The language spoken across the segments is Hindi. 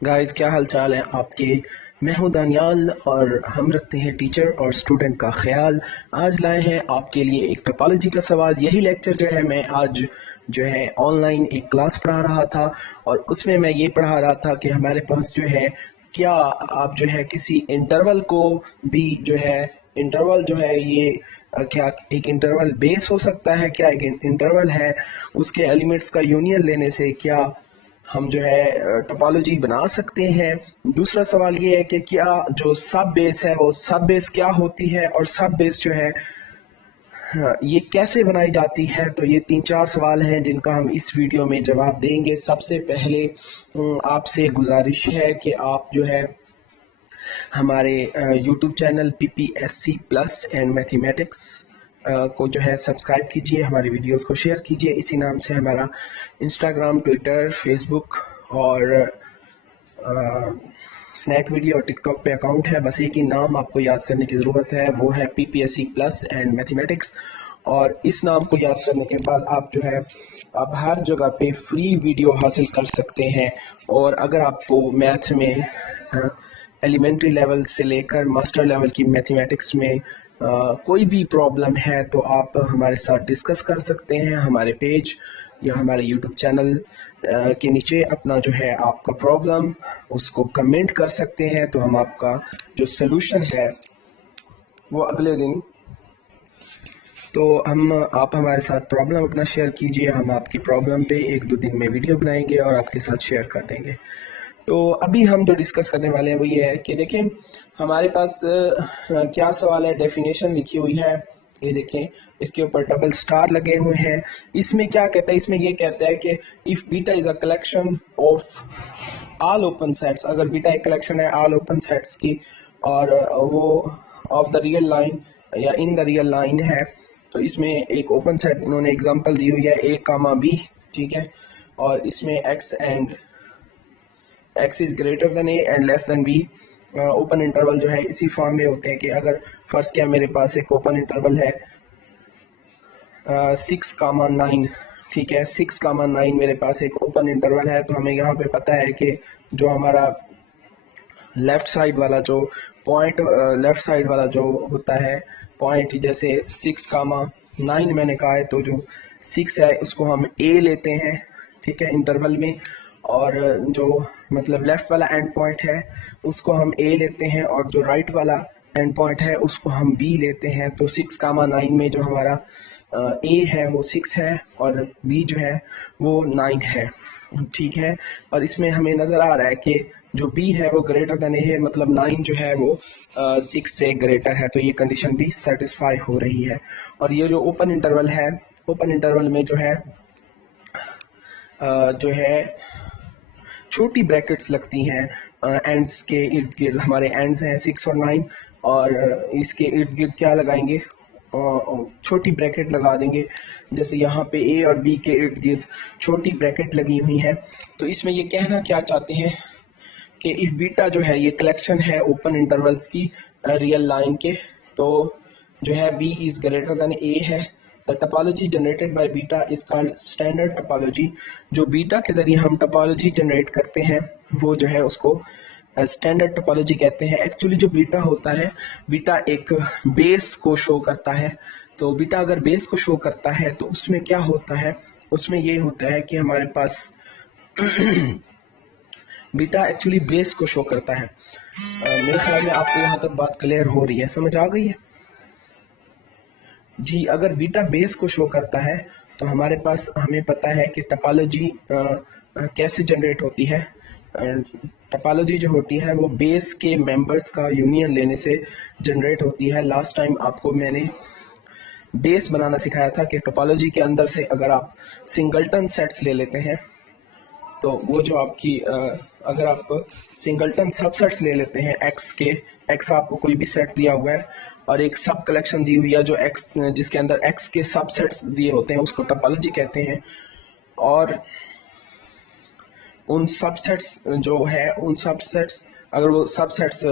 गाइस, क्या हाल चाल है आपके। मैं हूं दानियाल और हम रखते हैं टीचर और स्टूडेंट का ख्याल। आज लाए हैं आपके लिए एक टोपोलॉजी का सवाल। यही लेक्चर जो है मैं आज जो है ऑनलाइन एक क्लास पढ़ा रहा था और उसमें मैं ये पढ़ा रहा था कि हमारे पास जो है क्या आप जो है किसी इंटरवल को भी जो है इंटरवल जो है ये क्या एक इंटरवल बेस हो सकता है, क्या एक इंटरवल है उसके एलिमेंट्स का यूनियन लेने से क्या हम जो है टोपोलॉजी बना सकते हैं। दूसरा सवाल ये है कि क्या जो सब बेस है वो सब बेस क्या होती है और सब बेस जो है ये कैसे बनाई जाती है। तो ये 3-4 सवाल हैं जिनका हम इस वीडियो में जवाब देंगे। सबसे पहले आपसे गुजारिश है कि आप जो है हमारे YouTube channel PPSC plus and mathematics को जो है सब्सक्राइब कीजिए, हमारी वीडियोस को शेयर कीजिए। इसी नाम से हमारा इंस्टाग्राम, ट्विटर, फेसबुक और स्नैक वीडियो और टिकटॉक पे अकाउंट है। बस एक ही नाम आपको याद करने की ज़रूरत है, वो है PPSC प्लस एंड मैथमेटिक्स। और इस नाम को याद करने के बाद आप जो है आप हर जगह पे फ्री वीडियो हासिल कर सकते हैं। और अगर आपको मैथ में एलिमेंट्री लेवल से लेकर मास्टर लेवल की मैथमेटिक्स में कोई भी प्रॉब्लम है तो आप हमारे साथ डिस्कस कर सकते हैं। हमारे पेज या हमारे यूट्यूब चैनल के नीचे अपना जो है आपका प्रॉब्लम उसको कमेंट कर सकते हैं, तो हम आपका जो सलूशन है वो अगले दिन तो हम आप हमारे साथ प्रॉब्लम अपना शेयर कीजिए, हम आपकी प्रॉब्लम पे 1-2 दिन में वीडियो बनाएंगे और आपके साथ शेयर कर देंगे। तो अभी हम जो डिस्कस करने वाले हैं वो ये है कि देखें हमारे पास क्या सवाल है। डेफिनेशन लिखी हुई है, ये देखें, इसके ऊपर डबल स्टार लगे हुए हैं। इसमें क्या कहता है, इसमें ये कहता है कि if beta is a collection of all open sets, अगर बीटा एक कलेक्शन है ऑल ओपन सेट्स की और वो ऑफ द रियल लाइन या इन द रियल लाइन है, तो इसमें एक ओपन सेट इन्होंने एग्जांपल दी हुई है a कामा b, ठीक है, और इसमें x is greater than a and less than b। Open interval जो है इसी फॉर्म में होते हैं कि अगर फर्स्ट क्या मेरे पास एक ओपन इंटरवल है 6,9, ठीक है, 6,9 मेरे पास एक ओपन इंटरवल है, तो हमें यहाँ पे पता है कि जो हमारा लेफ्ट साइड वाला जो पॉइंट लेफ्ट साइड वाला जो होता है पॉइंट, जैसे 6,9 मैंने कहा है, तो जो 6 है उसको हम a लेते हैं, ठीक है, इंटरवल में, और जो मतलब लेफ्ट वाला एंड पॉइंट है उसको हम a लेते हैं और जो राइट वाला एंड पॉइंट है उसको हम b लेते हैं। तो 6,9 में जो हमारा a है वो 6 है और b जो है वो 9 है, ठीक है। और इसमें हमें नजर आ रहा है कि जो b है वो ग्रेटर देन a है, मतलब 9 जो है वो 6 से ग्रेटर है, तो ये कंडीशन भी सेटिस्फाई हो रही है। और ये जो ओपन इंटरवल है, ओपन इंटरवल में जो है छोटी ब्रैकेट्स लगती हैं एंड्स के इर्द गिर्द। हमारे एंड्स हैं 6 और 9 और इसके इर्द गिर्द क्या लगाएंगे, छोटी ब्रैकेट लगा देंगे। जैसे यहाँ पे a और b के इर्द गिर्द छोटी ब्रैकेट लगी हुई है। तो इसमें ये कहना क्या चाहते हैं कि इफ बीटा जो है ये कलेक्शन है ओपन इंटरवल्स की रियल लाइन के, तो जो है b is greater than a है। The topology generated by beta is called standard topology. जो बीटा के जरिए हम टोपोलॉजी जनरेट करते हैं वो जो है उसको स्टैंडर्ड टोपोलॉजी कहते हैं। एक्चुअली जो बीटा होता है, बीटा एक बेस को शो करता है। तो बीटा अगर बेस को शो करता है तो उसमें क्या होता है, उसमें ये होता है कि हमारे पास बीटा एक्चुअली बेस को शो करता है। मेरे ख्याल में आपको यहाँ तक बात क्लियर हो रही है, समझ आ गई है जी। अगर बीटा बेस को शो करता है तो हमारे पास हमें पता है कि टोपोलॉजी कैसे जनरेट होती है। टोपोलॉजी जो होती है वो बेस के मेंबर्स का यूनियन लेने से जनरेट होती है। लास्ट टाइम आपको मैंने बेस बनाना सिखाया था कि टोपोलॉजी के अंदर से अगर आप सिंगलटन सेट्स ले लेते हैं तो वो जो आपकी अगर आप सिंगलटन सबसेट्स ले लेते हैं एक्स के, एक्स आपको कोई भी सेट दिया हुआ है और एक सब कलेक्शन दी हुई है जो एक्स जिसके अंदर एक्स के सबसेट्स दिए होते हैं उसको टोपोलॉजी कहते हैं। और उन सबसेट्स जो है उन सबसेट्स अगर वो सबसेट्स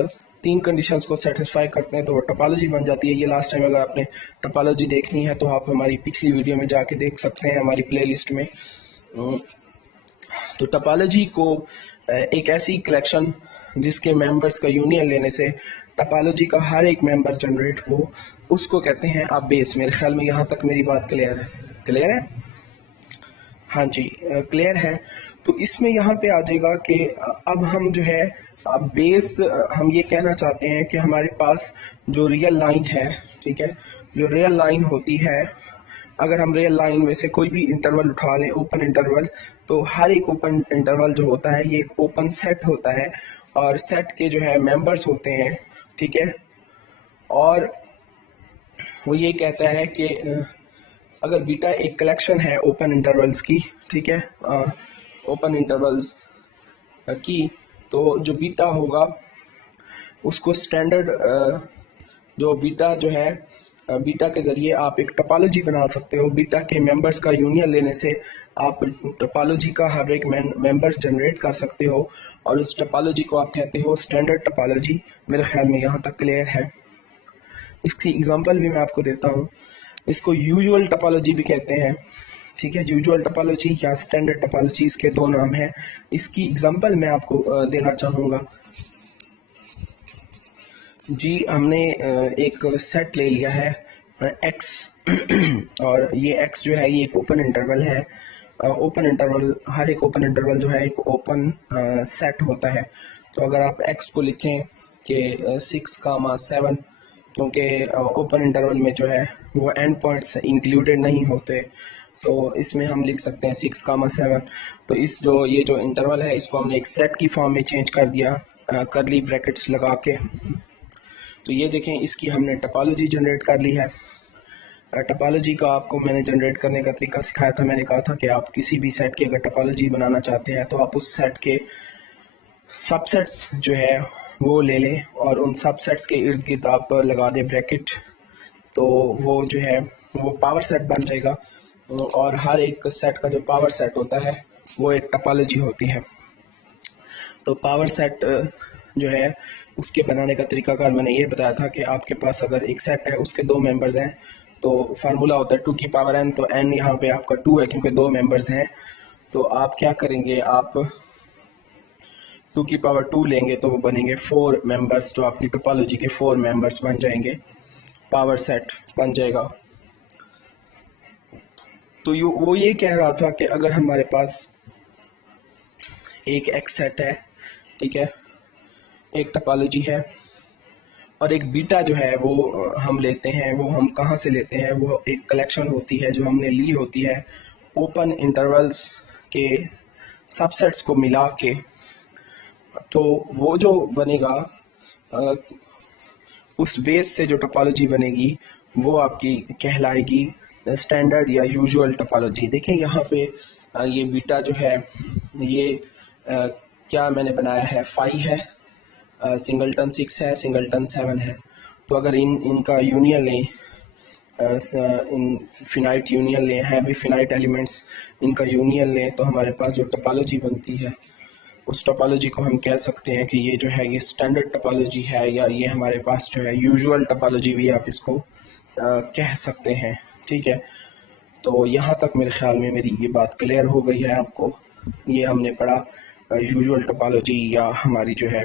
3 कंडीशंस को सेटिस्फाई करते हैं तो वो टोपोलॉजी बन जाती है। ये लास्ट टाइम अगर आपने टोपोलॉजी देखनी है तो आप हमारी पिछली वीडियो में जाके देख सकते हैं, हमारी प्लेलिस्ट में। तो टोपोलॉजी को एक ऐसी कलेक्शन जिसके मेंबर्स का यूनियन लेने से टोपोलॉजी का हर एक मेंबर जनरेट हो, उसको कहते हैं आप बेस। मेरे ख्याल में यहाँ तक मेरी बात क्लियर है? क्लियर है? हाँ जी, क्लियर है। तो इसमें यहाँ पे आ जाएगा कि अब हम जो है बेस, हम ये कहना चाहते हैं कि हमारे पास जो रियल लाइन है, ठीक है, जो रियल लाइन होती है, अगर हम रियल लाइन में से कोई भी इंटरवल उठा लें, ओपन इंटरवल, तो हर एक ओपन इंटरवल जो होता है ये एक ओपन सेट होता है और सेट के जो है मेंबर्स होते हैं, ठीक है। और वो ये कहता है कि अगर बीटा एक कलेक्शन है ओपन इंटरवल्स की, ठीक है, ओपन इंटरवल्स की, तो जो बीटा होगा उसको स्टैंडर्ड, जो बीटा जो है, बीटा के जरिए आप एक टोपोलॉजी बना सकते हो। बीटा के मेंबर्स का यूनियन लेने से आप टोपोलॉजी का हर एक मेंबर जनरेट कर सकते हो और उस टोपोलॉजी को आप कहते हो स्टैंडर्ड टोपोलॉजी। मेरे ख्याल में यहाँ तक क्लियर है। इसकी एग्जांपल भी मैं आपको देता हूँ। इसको यूजुअल टोपोलॉजी भी कहते हैं, ठीक है। यूजुअल टोपोलॉजी या स्टैंडर्ड टोपोलॉजी, इसके दो नाम हैं। इसकी एग्जांपल मैं आपको देना चाहूँगा जी। हमने एक सेट ले लिया है x और ये x जो है ये एक ओपन इंटरवल है। ओपन इंटरवल, हर एक ओपन इंटरवल जो है एक ओपन सेट होता है। तो अगर आप x को लिखें कि 6,7, क्योंकि ओपन इंटरवल में जो है वो एंड पॉइंट्स इंक्लूडेड नहीं होते, तो इसमें हम लिख सकते हैं 6,7। तो इस ये जो इंटरवल है इसको हमने एक सेट की फॉर्म में चेंज कर दिया करली ब्रैकेट्स लगा के। तो ये देखें, इसकी हमने टोपोलॉजी जनरेट कर ली है। टोपोलॉजी का आपको मैंने जनरेट करने का तरीका सिखाया था। मैंने कहा था कि आप किसी भी सेट की अगर टोपोलॉजी बनाना चाहते हैं तो आप उस सेट के सबसेट्स जो है वो ले लें और उन सबसेट्स के इर्द गिर्द आप लगा दें ब्रैकेट, तो वो जो है वो पावर सेट बन जाएगा। और हर एक सेट का जो पावर सेट होता है वो एक टोपोलॉजी होती है। तो पावर सेट जो है उसके बनाने का तरीका कार मैंने ये बताया था कि आपके पास अगर एक सेट है उसके दो मेंबर्स हैं तो फार्मूला होता है 2 की पावर n। तो n यहाँ पे आपका 2 है क्योंकि दो मेंबर्स हैं। तो आप क्या करेंगे, आप 2 की पावर 2 लेंगे तो वो बनेंगे 4 मेंबर्स। तो आपकी टोपोलॉजी के 4 मेंबर्स बन जाएंगे, पावर सेट बन जाएगा। तो वो ये कह रहा था कि अगर हमारे पास एक x सेट है, ठीक है, एक टोपोलॉजी है, और एक बीटा जो है वो हम लेते हैं, वो हम कहाँ से लेते हैं, वो एक कलेक्शन होती है जो हमने ली होती है ओपन इंटरवल्स के सबसेट्स को मिला के। तो वो जो बनेगा, उस बेस से जो टोपोलॉजी बनेगी वो आपकी कहलाएगी स्टैंडर्ड या यूजुअल टोपोलॉजी। देखिए यहाँ पे ये बीटा जो है ये क्या मैंने बनाया है, 5 है, सिंगलटन 6 है, सिंगलटन 7 है। तो अगर इनका यूनियन लें, इनफिनाइट यूनियन लें, है भी फिनाइट एलिमेंट्स, इनका यूनियन लें, तो हमारे पास जो टोपोलॉजी बनती है उस टोपोलॉजी को हम कह सकते हैं कि ये जो है ये स्टैंडर्ड टोपोलॉजी है, या ये हमारे पास जो है यूजुअल टोपोलॉजी भी आप इसको कह सकते हैं, ठीक है। तो यहाँ तक मेरे ख्याल में मेरी ये बात क्लियर हो गई है आपको। ये हमने पढ़ा यूजुअल टोपोलॉजी या हमारी जो है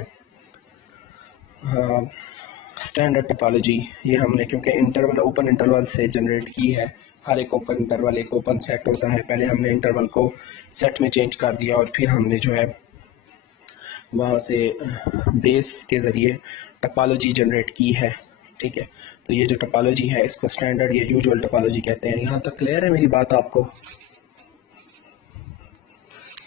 स्टैंडर्ड टोपोलॉजी, ये हमने क्योंकि इंटरवल ओपन इंटरवल से जनरेट की है। हर एक ओपन इंटरवल एक ओपन सेट होता है। पहले हमने इंटरवल को सेट में चेंज कर दिया और फिर हमने जो है वहाँ से बेस के ज़रिए टोपोलॉजी जनरेट की है, ठीक है। तो ये जो टोपोलॉजी है इसको स्टैंडर्ड या यूजुअल टोपोलॉजी कहते हैं। यहाँ तक क्लियर है मेरी बात आपको?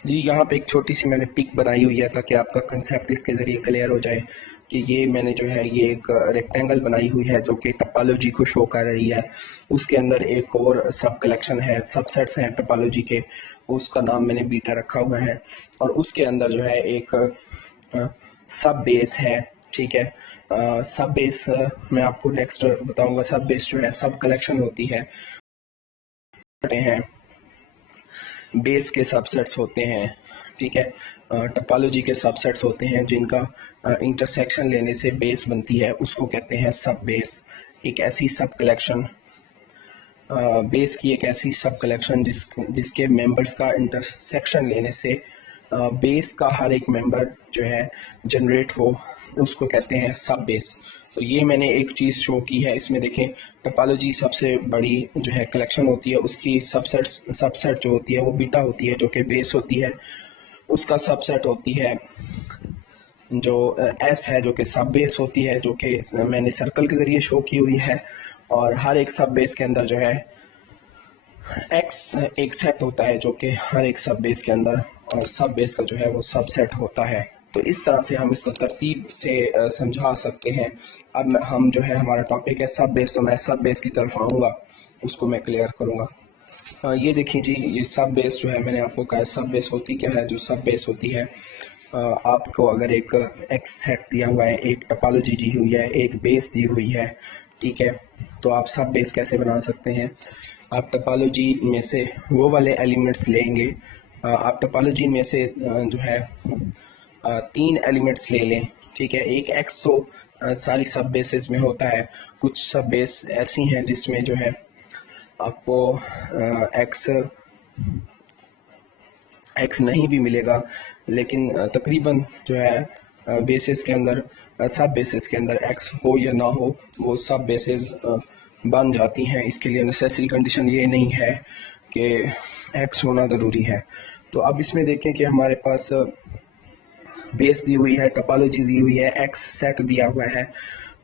जी, यहाँ पे एक छोटी सी मैंने पिक बनाई हुई है ताकि आपका कंसेप्ट इसके ज़रिए क्लियर हो जाए कि ये मैंने जो है ये एक रेक्टेंगल बनाई हुई है जो कि टोपोलॉजी को शो कर रही है। उसके अंदर एक और सब कलेक्शन है, सबसेट्स हैं टोपोलॉजी के, उसका नाम मैंने बीटा रखा हुआ है। और उसके अंदर जो है एक सब बेस है, ठीक है। सब बेस मैं आपको नेक्स्ट बताऊंगा। सब बेस जो है सब कलेक्शन होती है, बेस के सबसेट्स होते हैं, ठीक है। टोपोलॉजी के सबसेट्स होते हैं जिनका इंटरसेक्शन लेने से बेस बनती है, उसको कहते हैं सब बेस। एक ऐसी सब कलेक्शन, बेस की एक ऐसी सब कलेक्शन जिसके मेंबर्स का इंटरसेक्शन लेने से बेस का हर एक मेंबर जो है जनरेट हो, उसको कहते हैं सब बेस। तो ये मैंने एक चीज शो की है, इसमें देखें टोपोलॉजी सबसे बड़ी जो है कलेक्शन होती है, उसकी सबसेट जो होती है वो बीटा होती है जो कि बेस होती है, उसका सबसेट होती है जो एस है जो कि सब बेस होती है, जो कि मैंने सर्कल के जरिए शो की हुई है। और हर एक सब बेस के अंदर जो है एक्स एक सेट होता है जो कि हर एक सब बेस के अंदर और सब बेस का जो है वो सबसेट होता है। तो इस तरह से हम इसको तरतीब से समझा सकते हैं। अब हम जो है हमारा टॉपिक है सब बेस, तो मैं सब बेस की तरफ आऊँगा, उसको मैं क्लियर करूँगा। ये देखिए जी, ये सब बेस जो है मैंने आपको कहा सब बेस होती क्या है। जो सब बेस होती है, आपको अगर एक एक्स सेट दिया हुआ है, एक टोपोलॉजी दी हुई है, एक बेस दी हुई है, ठीक है, तो आप सब बेस कैसे बना सकते हैं। आप टोपोलॉजी में से वो वाले एलिमेंट्स लेंगे, आप टोपोलॉजी में से जो है 3 एलिमेंट्स ले लें, ठीक है। एक एक्स तो सारी सब बेसिस में होता है, कुछ सब बेस ऐसी हैं जिसमें जो है आपको एक्स नहीं भी मिलेगा, लेकिन तकरीबन जो है बेसिस के अंदर, सब बेसिस के अंदर एक्स हो या ना हो वो सब बेसिस बन जाती हैं। इसके लिए नेसेसरी कंडीशन ये नहीं है कि एक्स होना ज़रूरी है। तो अब इसमें देखें कि हमारे पास बेस दी हुई है, टोपोलॉजी दी हुई है, एक्स सेट दिया हुआ है।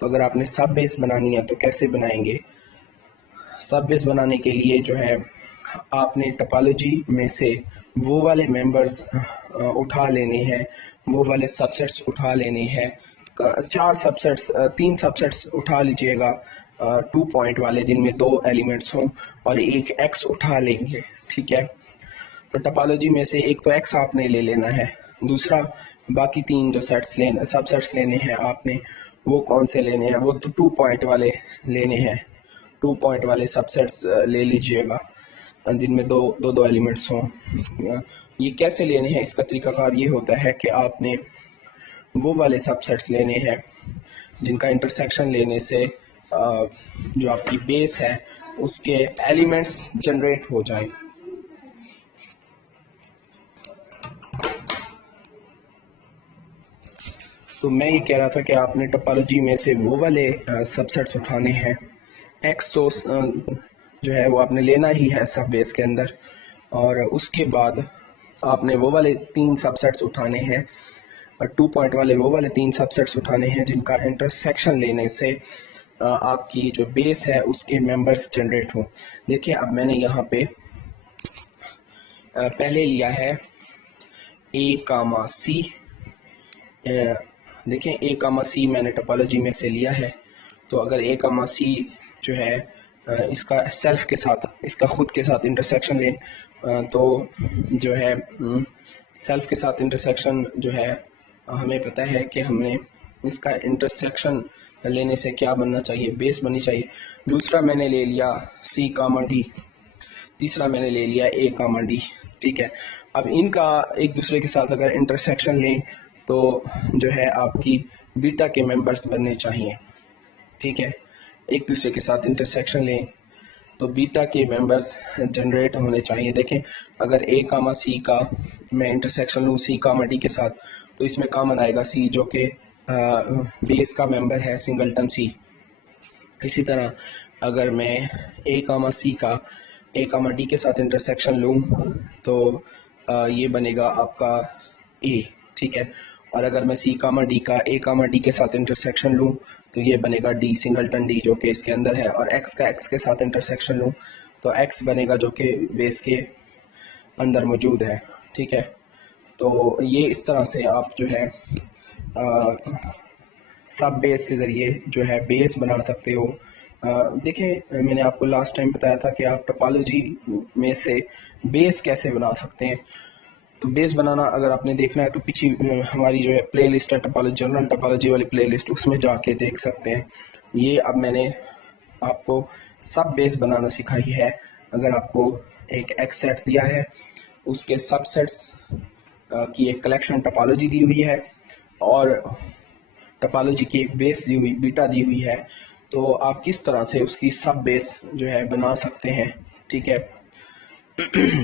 तो अगर आपने सब बेस बनानी है तो कैसे बनाएंगे। सब बेस बनाने के लिए जो है आपने टोपोलॉजी में से वो वाले मेंबर्स उठा लेने हैं, वो वाले सबसेट्स उठा लेने हैं। 3 सबसेट्स उठा लीजिएगा 2 पॉइंट वाले, जिनमें 2 एलिमेंट्स हों, और एक एक्स उठा लेंगे, ठीक है। तो टोपोलॉजी में से एक तो एक्स आपने ले लेना है, दूसरा बाकी 3 जो सबसेट्स लेने हैं आपने, वो कौन से लेने हैं, वो तो 2 पॉइंट वाले लेने हैं। 2 पॉइंट वाले सबसेट्स ले लीजिएगा जिनमें दो एलिमेंट्स हों। ये कैसे लेने हैं, इसका तरीकाकार ये होता है कि आपने वो वाले सबसेट्स लेने हैं जिनका इंटरसेक्शन लेने से जो आपकी बेस है उसके एलिमेंट्स जनरेट हो जाए। तो मैं ये कह रहा था कि आपने टोपोलॉजी में से वो वाले सबसेट्स उठाने हैं। एक्स तो जो है वो आपने लेना ही है सब बेस के अंदर, और उसके बाद आपने वो वाले 3 सबसेट्स उठाने हैं, और 2 पॉइंट वाले वो वाले 3 सबसेट्स उठाने हैं जिनका इंटरसेक्शन लेने से आपकी जो बेस है उसके मेंबर्स जनरेट हो। देखिए अब मैंने यहाँ पे पहले लिया है ए कामा सी। देखें ए कामा सी मैंने टोपोलॉजी में से लिया है। तो अगर ए कामा सी जो है इसका सेल्फ के साथ, इसका खुद के साथ इंटरसेक्शन लें, तो जो है सेल्फ के साथ इंटरसेक्शन जो है हमें पता है कि हमने इसका इंटरसेक्शन लेने से क्या बनना चाहिए, बेस बननी चाहिए। दूसरा मैंने ले लिया सी कामा डी, तीसरा मैंने ले लिया ए कामा डी, ठीक है। अब इनका एक दूसरे के साथ अगर इंटरसेक्शन लें तो जो है आपकी बीटा के मेंबर्स बनने चाहिए, ठीक है। एक दूसरे के साथ इंटरसेक्शन लें तो बीटा के मेंबर्स जनरेट होने चाहिए। देखें अगर ए कामा सी का मैं इंटरसेक्शन लूँ सी कामा डी के साथ, तो इसमें कॉमन आएगा सी जो कि बेस का मेंबर है सिंगलटन सी। इसी तरह अगर मैं ए कामा सी का ए कामा डी के साथ इंटरसेक्शन लूँ तो ये बनेगा आपका ए, ठीक है। और अगर मैं सी कामा डी का ए कामा डी के साथ इंटरसेक्शन लूँ तो ये बनेगा डी सिंगलटन डी जो कि इसके अंदर है। और एक्स का एक्स के साथ इंटरसेक्शन लूँ तो एक्स बनेगा जो कि बेस के अंदर मौजूद है, ठीक है। तो ये इस तरह से आप जो है सब बेस के ज़रिए जो है बेस बना सकते हो। देखें मैंने आपको लास्ट टाइम बताया था कि आप टोपोलॉजी में से बेस कैसे बना सकते हैं। तो बेस बनाना अगर आपने देखना है तो पीछे हमारी जो है प्ले लिस्ट है टोपोलॉजी, जनरल टोपोलॉजी वाली प्ले लिस्ट, उसमें जाके देख सकते हैं। ये अब मैंने आपको सब बेस बनाना सिखाई है। अगर आपको एक एक्स सेट दिया है, उसके सबसेट्स की एक कलेक्शन टोपोलॉजी दी हुई है, और टोपोलॉजी की एक बेस दी हुई बीटा दी हुई है, तो आप किस तरह से उसकी सब बेस जो है बना सकते हैं, ठीक है।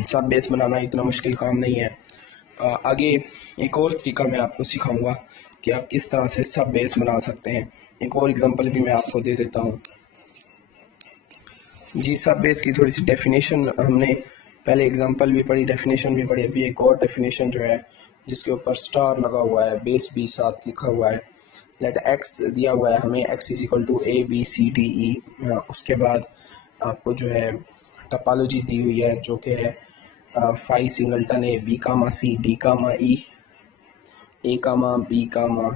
सब बेस बनाना इतना मुश्किल काम नहीं है। आगे एक और तरीका मैं आपको सिखाऊंगा कि आप किस तरह से सब बेस बना सकते हैं। एक और एग्जांपल भी मैं आपको दे देता हूँ। जी, सब बेस की थोड़ी सी डेफिनेशन हमने पहले एग्जांपल भी पढ़ी, डेफिनेशन भी पढ़ी, अभी एक और डेफिनेशन जो है जिसके ऊपर स्टार लगा हुआ है, बेस भी साथ लिखा हुआ है। लेट एक्स दिया हुआ है हमें, X is equal to A B C D E. उसके बाद आपको जो है टोपोलॉजी दी हुई है जो कि है five singleton A B comma C D comma E, A comma B comma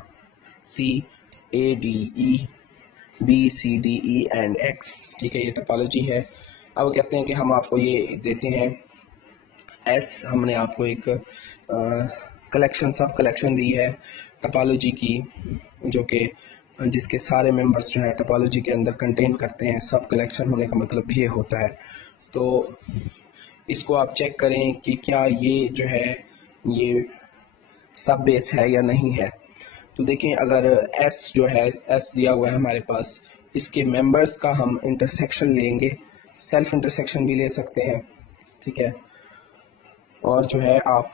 C, A D E, B C D E and X. ठीक है, ये टोपोलॉजी है। अब कहते हैं कि हम आपको ये देते हैं एस, हमने आपको एक कलेक्शन, सब कलेक्शन दी है टोपोलॉजी की, जो कि जिसके सारे मेंबर्स जो है टोपोलॉजी के अंदर कंटेन करते हैं। सब कलेक्शन होने का मतलब ये होता है। तो इसको आप चेक करें कि क्या ये जो है ये सब बेस है या नहीं है। तो देखें, अगर एस जो है, एस दिया हुआ है हमारे पास, इसके मेंबर्स का हम इंटरसेक्शन लेंगे, सेल्फ इंटरसेक्शन भी ले सकते हैं। ठीक है, और जो है आप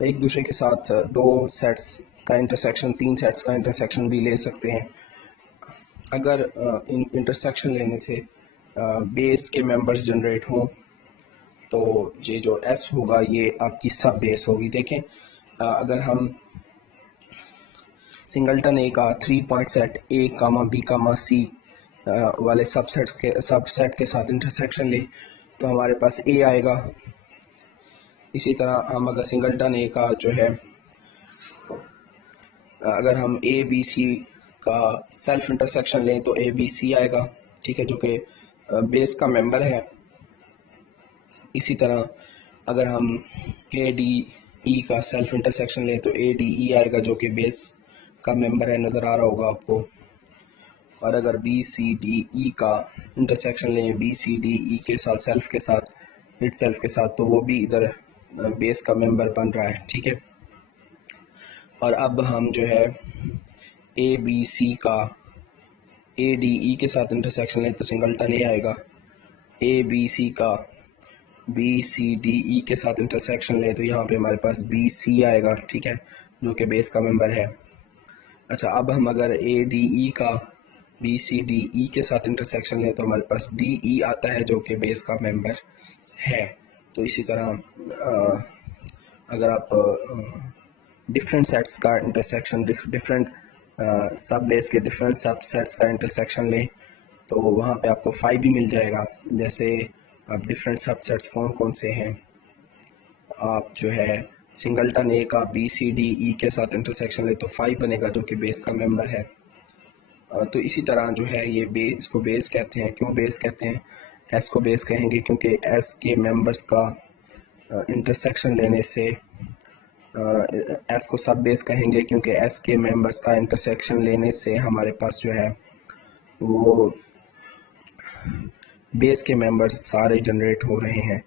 एक दूसरे के साथ दो सेट्स का इंटरसेक्शन, तीन सेट्स का इंटरसेक्शन भी ले सकते हैं। अगर इन इंटरसेक्शन लेने से बेस के मेंबर्स जनरेट हों तो ये जो एस होगा ये आपकी सब बेस होगी। देखें, अगर हम सिंगलटन ए का 3 point set A comma B comma C वाले सबसेट के साथ इंटरसेक्शन ले तो हमारे पास ए आएगा। इसी तरह हम अगर सिंगलटन ए का जो है, अगर हम ए बी सी का सेल्फ इंटरसेक्शन लें तो ए बी सी आएगा। ठीक है, जो कि बेस का मेंबर है। इसी तरह अगर हम ए डी ई का सेल्फ इंटरसेक्शन लें तो ए डी ई आएगा, जो कि बेस का मेंबर है, नज़र आ रहा होगा आपको। और अगर बी सी डी ई का इंटरसेक्शन लें बी सी डी ई के साथ, सेल्फ के साथ, इट सेल्फ के साथ, तो वो भी इधर बेस का मेंबर बन रहा है। ठीक है, और अब हम जो है ए बी सी का ए डी ई के साथ इंटरसेक्शन लें तो सिंगलटन ए आएगा। ए बी सी का बी सी डी ई के साथ इंटरसेक्शन लें तो यहाँ पे हमारे पास बी सी आएगा। ठीक है, जो कि बेस का मेंबर है। अच्छा, अब हम अगर ए डी ई का बी सी डी ई के साथ इंटरसेक्शन लें तो हमारे पास डी ई आता है, जो कि बेस का मेंबर है। तो इसी तरह अगर आप डिफरेंट सेट्स का इंटरसेक्शन, डिफरेंट सब बेस के डिफरेंट सब सेट्स का इंटरसेक्शन लें तो वहाँ पे आपको 5 भी मिल जाएगा। जैसे अब डिफरेंट सब सेट्स कौन कौन से हैं, आप जो है सिंगलटन ए का बी सी डी ई के साथ इंटरसेक्शन ले तो 5 बनेगा, जो कि बेस का मेंबर है। तो इसी तरह जो है ये बेस को बेस कहते हैं। क्यों बेस कहते हैं? एस को बेस कहेंगे क्योंकि एस के मेंबर्स का इंटरसेक्शन लेने से, एस को सब बेस कहेंगे क्योंकि एस के मेंबर्स का इंटरसेक्शन लेने से हमारे पास जो है वो बेस के मेंबर्स सारे जनरेट हो रहे हैं।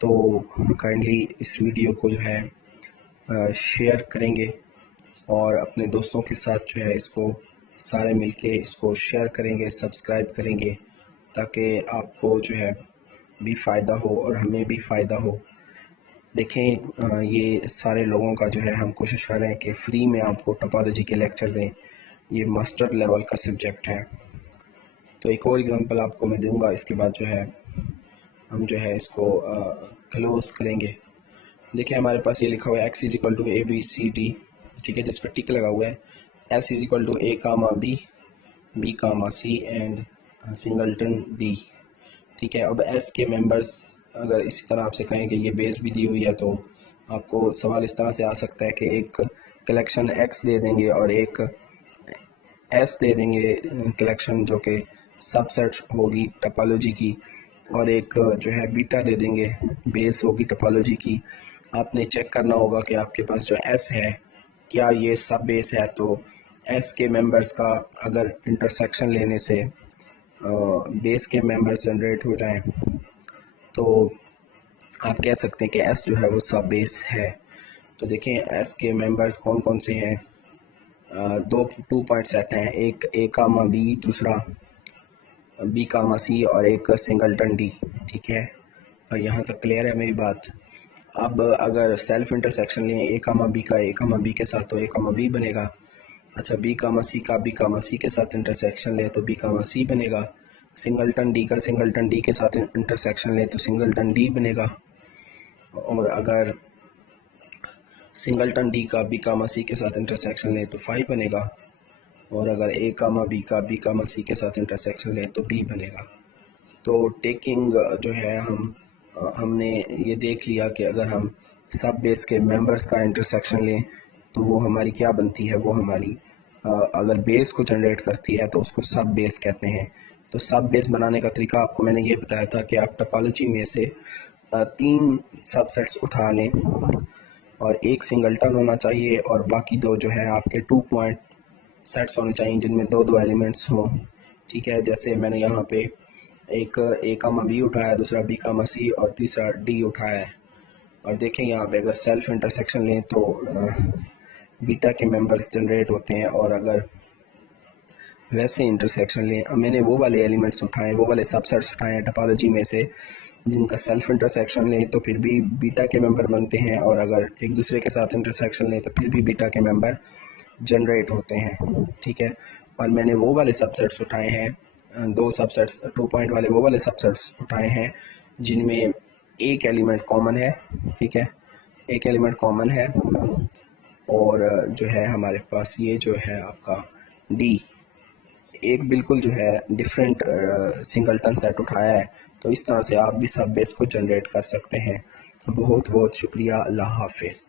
तो काइंडली इस वीडियो को जो है शेयर करेंगे और अपने दोस्तों के साथ जो है इसको सारे मिलके इसको शेयर करेंगे, सब्सक्राइब करेंगे, ताकि आपको जो है भी फ़ायदा हो और हमें भी फ़ायदा हो। देखें, ये सारे लोगों का जो है हम कोशिश कर रहे हैं कि फ्री में आपको टोपोलॉजी के लेक्चर दें। ये मास्टर लेवल का सब्जेक्ट है। तो एक और एग्जांपल आपको मैं दूंगा, इसके बाद जो है हम जो है इसको क्लोज करेंगे। देखिए, हमारे पास ये लिखा हुआ है X is equal to A B C D. ठीक है, जिस पर टिक लगा हुआ है। S is equal to A comma B, B comma C and singleton D. ठीक है, अब एस के मेंबर्स अगर इसी तरह आपसे कहें कि ये बेस भी दी हुई है तो आपको सवाल इस तरह से आ सकता है कि एक कलेक्शन एक्स दे देंगे और एक एस दे देंगे कलेक्शन, जो कि सबसेट होगी टोपोलॉजी की, और एक जो है बीटा दे देंगे, बेस होगी टोपोलॉजी की। आपने चेक करना होगा कि आपके पास जो एस है क्या ये सब बेस है। तो एस के मेंबर्स का अगर इंटरसेक्शन लेने से बेस के मेंबर्स जनरेट हो जाएं तो आप कह सकते हैं कि एस जो है वो सब बेस है। तो देखें, एस के मेंबर्स कौन कौन से हैं। दो 2 पॉइंट सेट हैं, एक ए कामा बी, दूसरा बी कामा सी और एक सिंगलटन डी। ठीक है, और यहाँ तक क्लियर है मेरी बात। अब अगर सेल्फ इंटरसेक्शन लें ए कामा बी का ए कामा बी के साथ तो ए कामा बी बनेगा। अच्छा, बी कामा सी का बी कामा सी के साथ इंटरसेक्शन लें तो बी कामा सी बनेगा। सिंगलटन डी का सिंगलटन डी के साथ इंटरसेक्शन लें तो सिंगलटन डी बनेगा। और अगर सिंगलटन डी का बी कामा सी के साथ इंटरसेक्शन लें तो 5 बनेगा। और अगर ए कामा बी का बी कामा सी के साथ इंटरसेक्शन लें तो बी बनेगा। तो टेकिंग जो है हमने ये देख लिया कि अगर हम सब बेस के मेंबर्स का इंटरसेक्शन लें तो वो हमारी क्या बनती है, वो हमारी अगर बेस को जनरेट करती है तो उसको सब बेस कहते हैं। तो सब बेस बनाने का तरीका आपको मैंने ये बताया था कि आप टोपोलॉजी में से 3 सबसेट्स उठा लें और एक सिंगलटन होना चाहिए और बाकी 2 जो है आपके 2 पॉइंट सेट्स होने चाहिए जिनमें 2 एलिमेंट्स हों। ठीक है, जैसे मैंने यहाँ पे एक ए कामा बी उठाया, दूसरा बी कामा सी और तीसरा डी उठाया है। और देखें यहाँ पे अगर सेल्फ इंटरसेक्शन लें तो बीटा के मेंबर्स जनरेट होते हैं। और अगर वैसे इंटरसेक्शन लें, मैंने वो वाले एलिमेंट्स उठाए, वो वाले सबसेट्स उठाए हैं टोपोलॉजी में से जिनका सेल्फ इंटरसेक्शन लें तो फिर भी बीटा के मेंबर बनते हैं, और अगर एक दूसरे के साथ इंटरसेक्शन लें तो फिर भी बीटा के मेंबर जनरेट होते हैं। ठीक है, और मैंने वो वाले सबसेट्स उठाए हैं, 2 सबसेट्स 2 पॉइंट वाले वो वाले सबसेट्स उठाए हैं जिनमें एक एलिमेंट कॉमन है। ठीक है, एक एलिमेंट कॉमन है और जो है हमारे पास ये जो है आपका डी एक बिल्कुल जो है डिफरेंट सिंगलटन सेट उठाया है। तो इस तरह से आप भी सब बेस को जनरेट कर सकते हैं। बहुत बहुत शुक्रिया, अल्लाह हाफिज़।